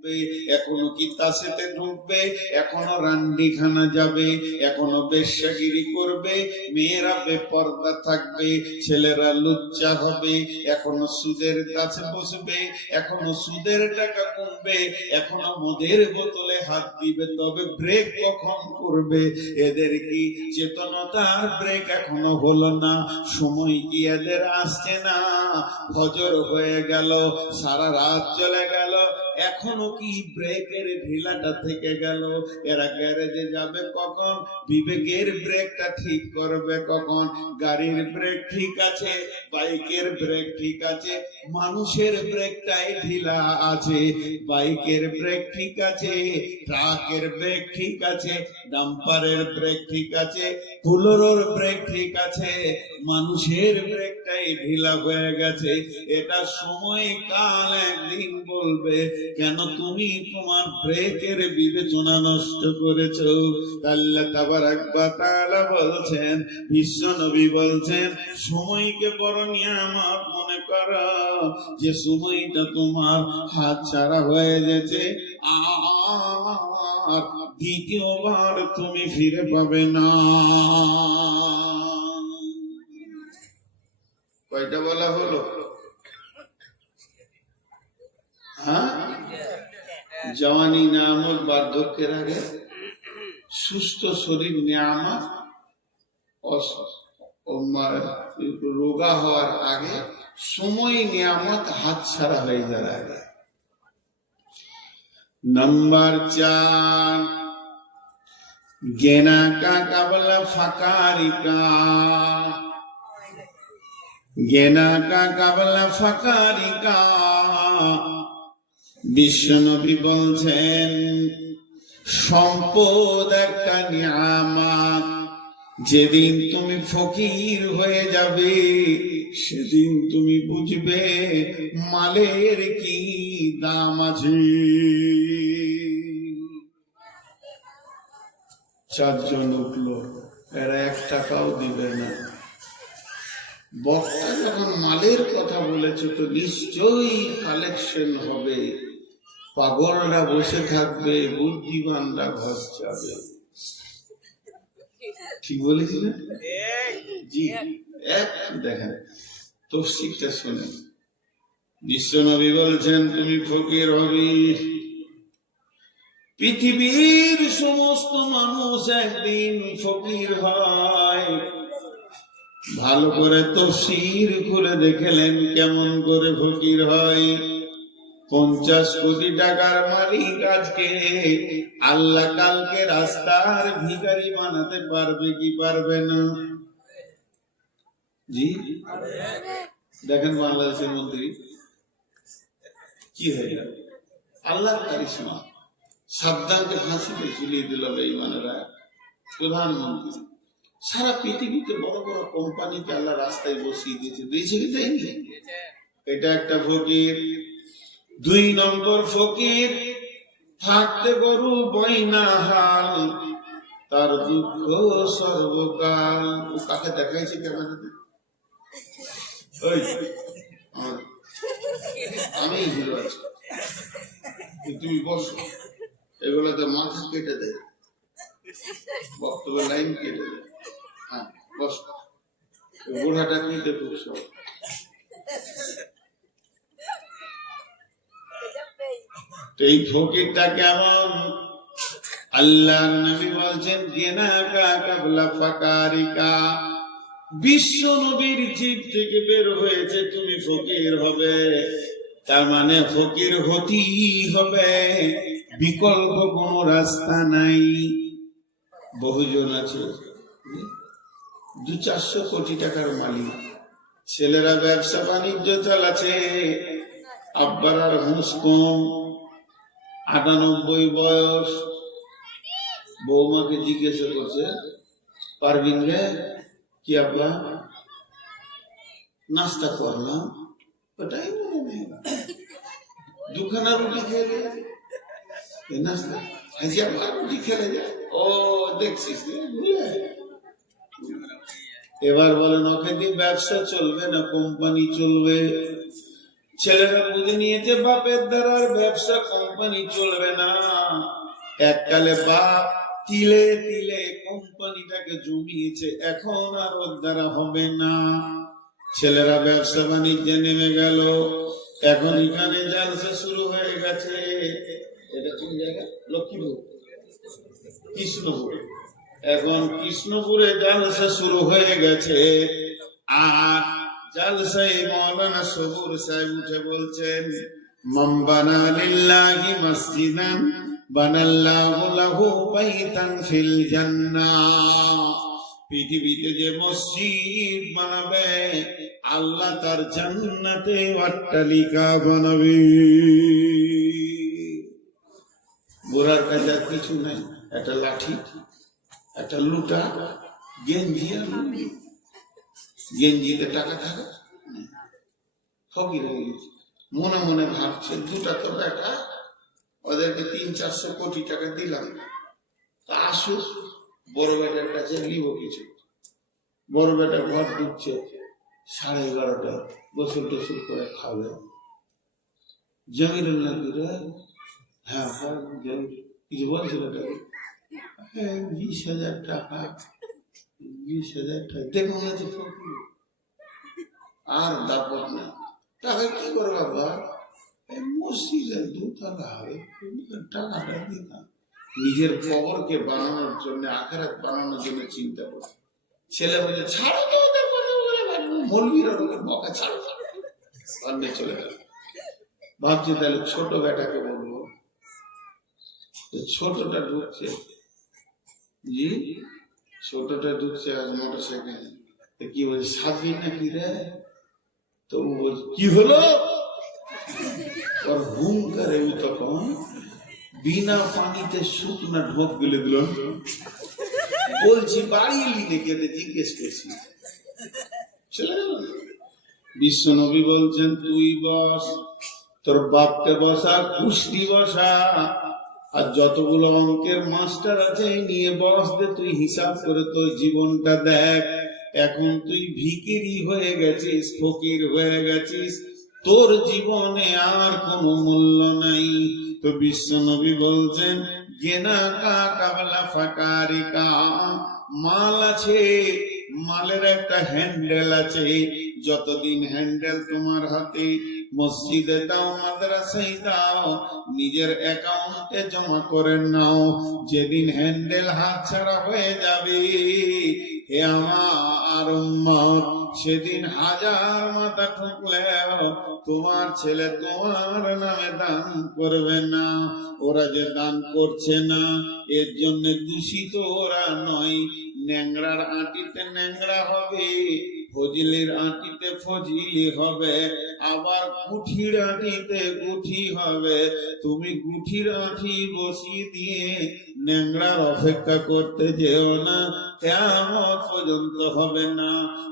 ঢুকবে, এখনও কি তাসেতে ঢুকবে, এখনও রান্ডিখানা যাবে, এখনও বেশ্যাগিরি করবে, মেয়েরা বেপর্দা থাকবে, ছেলেরা লুচ্চা হবে, এখনও সুদের কাছে বসবে, এখনও সুদের টাকা কমবে, এখনও মদের বোতলে হাত দিবে, তবে ব্রেক কখন করবে? এদের কি চেতনতার ব্রেক এখনও হলো না? সময় কি এদের আসছে না? ফজর হয়ে গেল, সারা রাত চলে গেল এখনও কি ব্রেকের ঢিলাটা থেকে গেল? এরা গ্যারেজে যাবে কখন? বিবেকের ব্রেকটা ঠিক করবে কখন? গাড়ির ব্রেক ঠিক আছে, বাইকের ব্রেক ঠিক আছে, মানুষের ব্রেকটাই ঢিলা আছে, বাইকের ব্রেক ঠিক আছে, ট্রাকের ব্রেক ঠিক আছে, ডাম্পারের ব্রেক ঠিক আছে ফুলোরোর ব্রেক ঠিক আছে মানুষের ব্রেকটাই ঢিলা হয়ে গেছে। এটা সময় কাল একদিন বলবে, কেন তুমি তোমার ব্রেকের বিবেচনা নষ্ট করেছ? আল্লাহ তাবারাক ওয়া তাআলা বলছেন, বিশ্ব নবী বলছেন, সময়কে বড় নিয়ামত মনে করো, যে সময়টা তোমার হাত ছাড়া হয়ে গেছে, আর দ্বিতীয়বার তুমি ফিরে পাবে না। কয়টা বলা হলো? হ্যাঁ? জওয়ানি নামক বার্ধক্যের আগে সুস্থ শরীর নিয়ামত রোগা হওয়ার আগে সময় নিয়ামত হাত ছাড়া হয়ে যাওয়ার আগে। নাম্বার চার, গেনা কা কাবলা ফাকারিকা। গেনা কা কাবলা ফাকারিকা বিশ্বনবী বলছেন, সম্পদ একটা নিয়ামত। যেদিন তুমি ফকির হয়ে যাবে, সেদিন তুমি বুঝবে মালের কি দাম আছে। চারজন উঠল, এরা এক টাকাও দিবে না। বক্তা যখন মালের কথা বলেছে তো নিশ্চয়ই কালেকশন হবে। পাগলরা বসে থাকবে, বুদ্ধিমানরা ঘর যাবে ঠিক বলেছি না? জি, এক দেখেন তফসিকটা বলছেন, তুমি ফকির হবি। পৃথিবীর সমস্ত মানুষ একদিন ফকির হয়। ভালো করে তফসির খুলে দেখলেন কেমন করে ফকির হয়। পঞ্চাশ কোটি টাকার মালিক আজকে, আল্লাহ কালকে রাস্তার ভিখারি বানাতে পারবে কি পারবে না? জি? দেখেন বাংলাদেশের মন্ত্রী। কি হয়ে গেল আল্লাহ কারিশমা সাবধানকে ফাঁসিতে ঝুলিয়ে দিল বেঈমানেরা। প্রধানমন্ত্রী। সারা পৃথিবীতে বড় বড় কোম্পানিকে আল্লাহ রাস্তায় বসিয়ে দিয়েছে। দিয়েছে কি দেয়নি এটা একটা ফকির, দুই নম্বর ফকির, থাকতে গরু বইনা হাল, তার দুঃখ সর্বকাল। ও কাকে দেখাইছে ক্যামেরাতে? ওই আমি হিরো আছি। তুমি বসো। এগুলোতে মাথা কেটে দেয় বক্তব্য লাইন কেটে দেয় সব এই ফকিরটা কেমন আল্লাহ নবী বলছেন গেনা কা কাবলা ফাকারিকা বিশ্ব নবীর জীব থেকে বের হয়েছে, তুমি ফকির হবে। তার মানে ফকির হতেই হবে। বিকল্প কোনো রাস্তা নাই। বহুজন আছে। দু চারশো কোটি টাকার মালিক। ছেলেরা ব্যবসা বাণিজ্য চালাচ্ছে। আব্বার আর হুঁশ কম। আটানব্বই বয়স। বৌমাকে জিজ্ঞাসা করছে পারবিন রে? কি আব্বা? নাস্তা করলাম। ওটাই মনে নেই দুখানা রুটি খেলে? নাস্তা? আজ আবার রুটি খেলে যায় ও, দেখছিস ভুলে। এবার বলেন দিয়ে ব্যবসা চলবে না কোম্পানি চলবে? ছেলেরা বুঝে নিয়েছে বাপের দ্বারা আর ব্যবসা কোম্পানি চলবে না। এককালে বাপ তিলে তিলে কোম্পানিটাকে জমিয়েছে এখন আর ওর দ্বারা হবে না। ছেলেরা ব্যবসা বাণিজ্যে নেমে গেল এখন এখানে জালসা শুরু হয়ে গেছে। এটা কোন জায়গা? লক্ষ্মীপুর। কৃষ্ণপুর। এখন কৃষ্ণপুরে জালসা শুরু হয়ে গেছে। আর জালসাই মৌলানা সবুর সাহেব উঠে বলছেন মান বানা লিল্লাহি মসজিদান, বানাল্লাহু লাহু বাইতান ফিল জান্নাহ। পৃথিবীতে যে মসজিদ বানাবে, আল্লাহ তার জান্নাতে অট্টালিকা বানাবে। গোড়ার কাছে কিছু নাই, একটা লাঠি। একটা লুটা গেঞ্জি আর লুঙ্গি। গেঞ্জিতে টাকা থাকে। ফকির হয়ে গেছে। মনে মনে ভাবছে দুটা তো বেটা ওদেরকে তিন চারশো কোটি টাকা দিলাম। তা আসুক বড় বেটার কাছে নিব কিছু। বড় বেটা ঘর ঢুকছে সাড়ে এগারোটা গোসল টোসল করে খাবে। জমিরুল্লাহ হ্যাঁ হ্যাঁ কিছু বলছিল বিশ হাজার টাকা। বিশ হাজার টাকা। আর দাপট না। কি করব বাবা? মসজিদের হবে। টাকাটা দিতাম নিজের কবরকে বানানোর জন্য, আখারাত বানানোর জন্য চিন্তা করে। ছেলে বলে ছাড়ো তো ওদের কথা বলে মলবিরা বকা, ছাড়ো অন্য চলে গেল ভাবছি তাহলে ছোট বেটাকে বলব। ছোটটা ঢুকছে। জি? ছোটটা ঢুকছে আজ মোটর কি বলছে সাবি নাকি রে? তো বলছে, কি হলো? ওর করে ও তখন বিনা পানিতে শুকনা ঢোক গেলে দিল। বলছি, বাড়ি নাকি? এটা জিজ্ঞেস করছি। চলে গেল। বিশ্ব নবী বলছেন, তুই বস, তোর বাপকে বসা কুষ্টি বসা। আর যতগুলো অঙ্কের মাস্টার আছে নিয়ে বস দে তুই হিসাব করে তোর জীবনটা দেখ। এখন তুই ভিকিরি হয়ে গেছিস, ফকির হয়ে গেছিস। তোর জীবনে আর কোনো মূল্য নাই। তো বিশ্ব নবী বলছেন, গেনা কা কাবলা ফাকারিকা মাল আছে, মালের একটা হ্যান্ডেল আছে। যতদিন হ্যান্ডেল তোমার হাতে মসজিদে দাও, মাদ্রাসায় দাও, নিজের অ্যাকাউন্টে জমা করে নাও। যেদিন হ্যান্ডেল হাত ছাড়া হয়ে যাবে, হে আমার সেদিন হাজার মাথা ঠুকলেও তোমার ছেলে তোমার নামে দান করবে না। ওরা যে দান করছে না, এর জন্য দূষিত ওরা নয়। ন্যাংরার আটিতে ন্যাংরা হবে। ফজিলির আটিতে ফজিলি হবে আবার কুঠির আটিতে গুঠি হবে। তুমি গুঠির আঠি বসিয়ে দিয়ে ন্যাংরার অপেক্ষা করতে যেও না কেমন পর্যন্ত হবে না।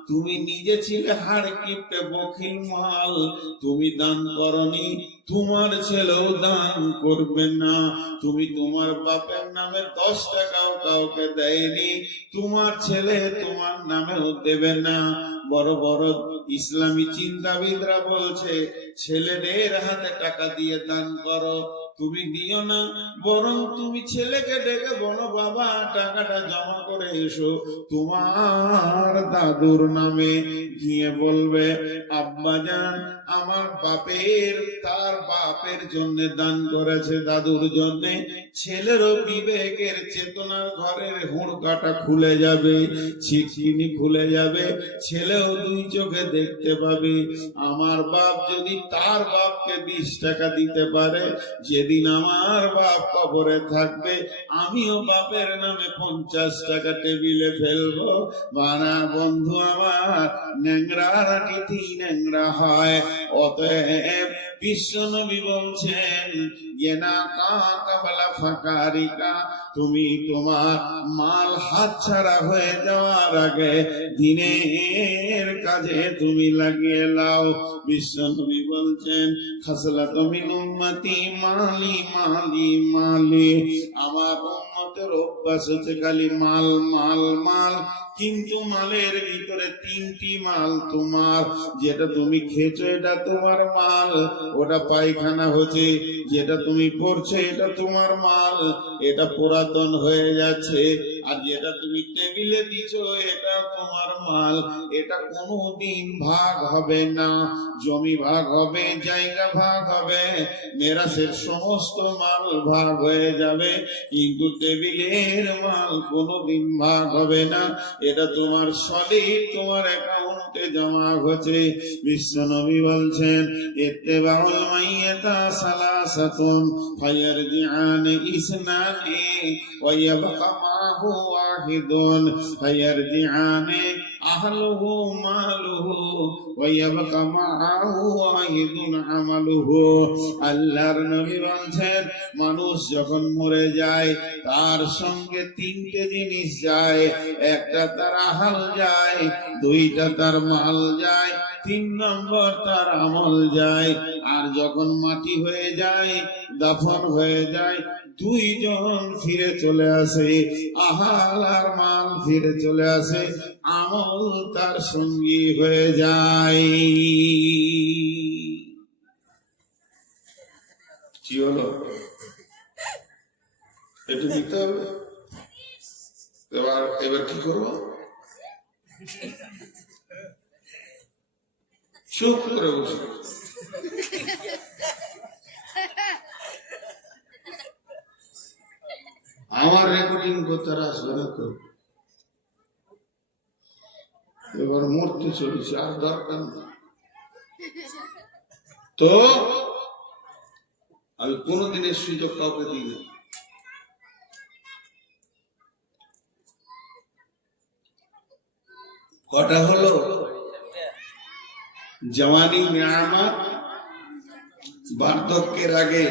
তুমি নিজে ছিলে হাড় কিপটে বখিল মাল, তুমি দান করনি, তোমার ছেলেও দান করবে না। তুমি তোমার বাপের নামে দশ টাকাও কাউকে দেয়নি, তোমার ছেলে তোমার নামেও দেবে না। বড় বড় ইসলামী চিন্তাবিদরা বলছে, ছেলেদের হাতে টাকা দিয়ে দান করো তুমি দিও না, বরং তুমি ছেলেকে ডেকে বলো, বাবা, টাকাটা জমা করে এসো। তোমার দাদুর নামে গিয়ে বলবে আব্বা যান আমার বাপের, তার বাপের জন্য দান করেছে দাদুর জন্য। ছেলেরও বিবেকের চেতনার ঘরের হুড়কাটা খুলে যাবে, ছিটকিনি খুলে যাবে, ছেলেও দুই চোখে দেখতে পাবে। আমার বাপ যদি তার বাপকে বিশ টাকা দিতে পারে, যেদিন আমার বাপ কবরে থাকবে, আমিও বাপের নামে পঞ্চাশ টাকা টেবিলে ফেলব। বানা বন্ধু আমার, ন্যাংরা রাটিতেই ন্যাংরা হয়। অতএব বিশ্ব নবী বলছেন তুমি তোমার মাল হাতছাড়া হয়ে যাওয়ার আগে দিনের কাজে তুমি লাগিয়ে লাও। বিশ্ব নবী বলছেন খাসলা তুমি উম্মতি মালি মালি মালি, আমার উম্মতের অভ্যাস হচ্ছে খালি মাল মাল মাল। কিন্তু মালের ভিতরে তিনটি মাল তোমার। যেটা তুমি খেয়েছো, এটা তোমার মাল। ওটা পায়খানা হচ্ছে, যেটা তুমি পড়ছো এটা তোমার মাল। এটা পুরাতন হয়ে যাচ্ছে। আর যেটা তুমি টেবিলে দিছো এটা তোমার মাল। এটা কোনোদিন ভাগ হবে না। জমি ভাগ হবে, জায়গা ভাগ হবে, মেরাসের সমস্ত মাল ভাগ হয়ে যাবে। কিন্তু টেবিলের মাল কোনোদিন ভাগ হবে না। এটা তোমার সলিড, তোমার অ্যাকাউন্টে জমা হচ্ছে বিশ্ব নবী বলছেন এতে বাউল ইসনানি ওয়া ইয়াবকা মাহু ওয়াহিদুন আহলুহু মালুহু ওয়া ইয়াবকা মাহু ওয়াহিদুন আমালুহু। আল্লাহর নবী বলছেন, মানুষ যখন মরে যায়, তার সঙ্গে তিনটে জিনিস যায়। একটা তার আহাল যায়, দুইটা তার মাল যায়, তিন নম্বর তার আমল যায়। আর যখন মাটি হয়ে যায়, দাফন হয়ে যায়, দুইজন ফিরে চলে আসে, আহাল আর মাল ফিরে চলে আসে, আমল তার সঙ্গী হয়ে যায়। কি হলো? একটু দিতে হবে? এবার এবার কি করব? চুপ করে বসে। আমার রেকর্ডিং করতে আসবে না তো। এবার মরতে চলেছে আর দরকার তো, আমি কোনোদিনের সুযোগ কাউকে দিই না। কটা হলো? জওয়ানি নিয়ামত বার্ধক্যের আগে।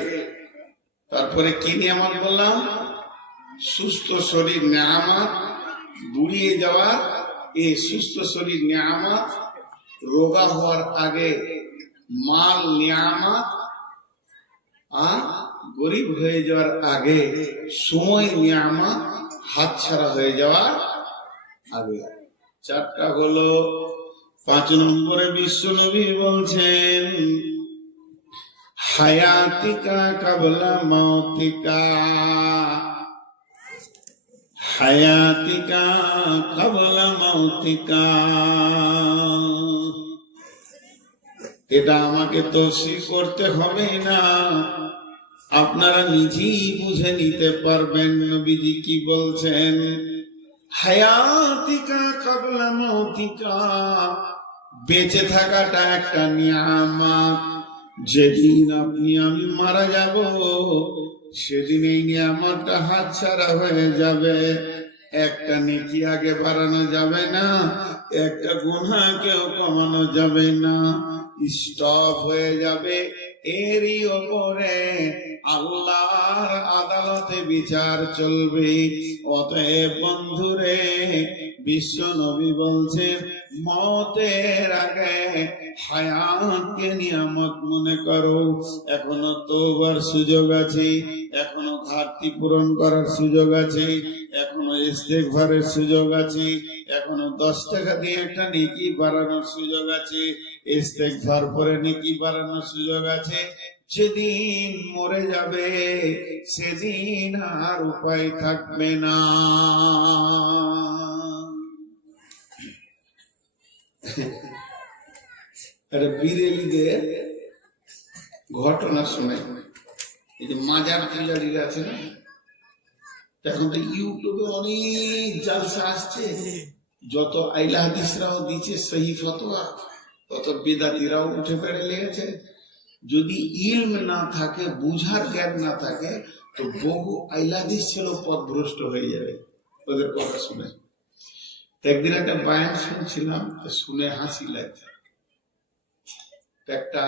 তারপরে কি নিয়ামত বললাম? সুস্থ শরীর নিয়ামত বুড়িয়ে যাওয়ার এই সুস্থ শরীর নিয়ামত, রোগা হওয়ার আগে মাল নিয়ামত আর গরিব হয়ে যাওয়ার আগে সময় নিয়ামত হাতছাড়া হয়ে যাওয়ার আগে। চারটা হলো, পাঁচ নম্বরে বিশ্ব নবী বলছেন, হায়াতিকা কাবলা মৌতিকা হায়াতিকা কাবলা মৌতিকা এটা আমাকে তসি করতে হবে না। আপনারা নিজেই বুঝে নিতে পারবেন, নবীজি কি বলছেন? হায়াতিকা কাবলা মৌতিকা বেঁচে থাকাটা একটা নিয়ামত। যেদিন আপনি আমি মারা যাব সেদিন এই নিয়ামতটা হাতছাড়া হয়ে যাবে। একটা নেকি আগে বাড়ানো যাবে না, একটা গুণা কেউ কমানো যাবে না। স্টপ হয়ে যাবে এরই ওপরে। আল্লাহর আদালতে বিচার চলবে। অতএব বন্ধুরে বিশ্ব নবী বলছেন মতের আগে হায়াতকে নিয়ামত মনে করো। এখনও তোবার সুযোগ আছে, এখনও ঘাটতি পূরণ করার সুযোগ আছে, এখনও ইস্তেকভারের সুযোগ আছে, এখনও দশ টাকা দিয়ে একটা নেকি বাড়ানোর সুযোগ আছে ইস্তেকভার পরে নেকি বাড়ানোর সুযোগ আছে। যেদিন মরে যাবে, সেদিন আর উপায় থাকবে না। একটা বিরেলিদের ঘটনা শুনে, এই যে মাজার পূজারীরা আছে না, এখন তো ইউটিউবে অনেক জালসা আসছে। যত আইলা হাদিসরাও দিচ্ছে সহি ফতোয়া, তত বেদাতিরাও উঠে পেড়ে লেগেছে। যদি ইলম না থাকে, বুঝার জ্ঞান না থাকে, তো বহু আইলাদিস ছিল পথ পথভ্রষ্ট হয়ে যাবে। ওদের কথা শুনে। একদিন একটা বায়ান শুনছিলাম শুনে হাসি লাগছে। একটা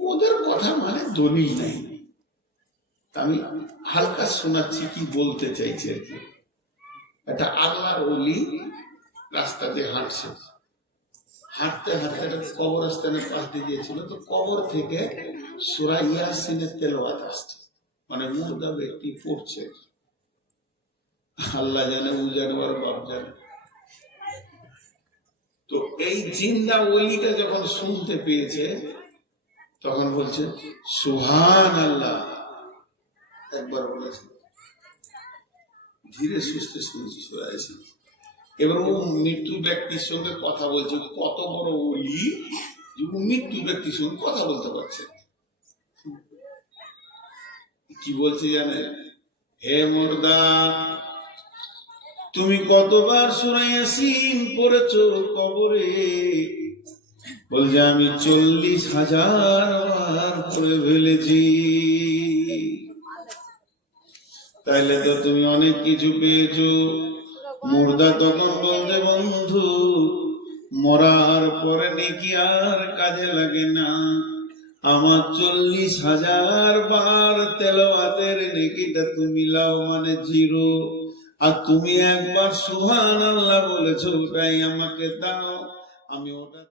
ওদের কথা মানে দলিল নাই। আমি হালকা শোনাচ্ছি, কি বলতে চাইছে আর কি। একটা আল্লাহর অলি রাস্তা দিয়ে হাঁটছে। হাঁটতে হাঁটতে একটা কবরস্থানের পাশ দিয়ে গিয়েছিল, তো কবর থেকে সুরা ইয়াসিনের তেলাওয়াত আসছে। মানে মুর্দা ব্যক্তি পড়ছে। আল্লাহ জানে, ও জানে, ওর বাপ জানে। তো এই জিন্দা ওলিটা যখন শুনতে পেয়েছে, তখন বলছে সুহান আল্লাহ একবার বলেছে। ধীরে সুস্থে শুনছি শুনেছি এবার ও মৃত্যু ব্যক্তির সঙ্গে কথা বলছে, কত বড় ওলি যে ও মৃত্যু ব্যক্তির সঙ্গে কথা বলতে পারছে কি বলছে জানে? হে মোরদা তুমি কতবার শুনাইয়াসিন পড়েছ কবরে? বলছে, আমি চল্লিশ হাজার পড়ে ফেলেছি। তাইলে তো তুমি অনেক কিছু পেয়েছ। মুর্দা তখন বলছে, বন্ধু, মরার পরে নাকি আর কাজে লাগে না। আমার চল্লিশ হাজার বার তেলাওয়াতের নেকিটা তুমি লাও মানে জিরো। আর তুমি একবার সুহান আল্লাহ বলেছ ওটাই আমাকে দাও। আমি ওটা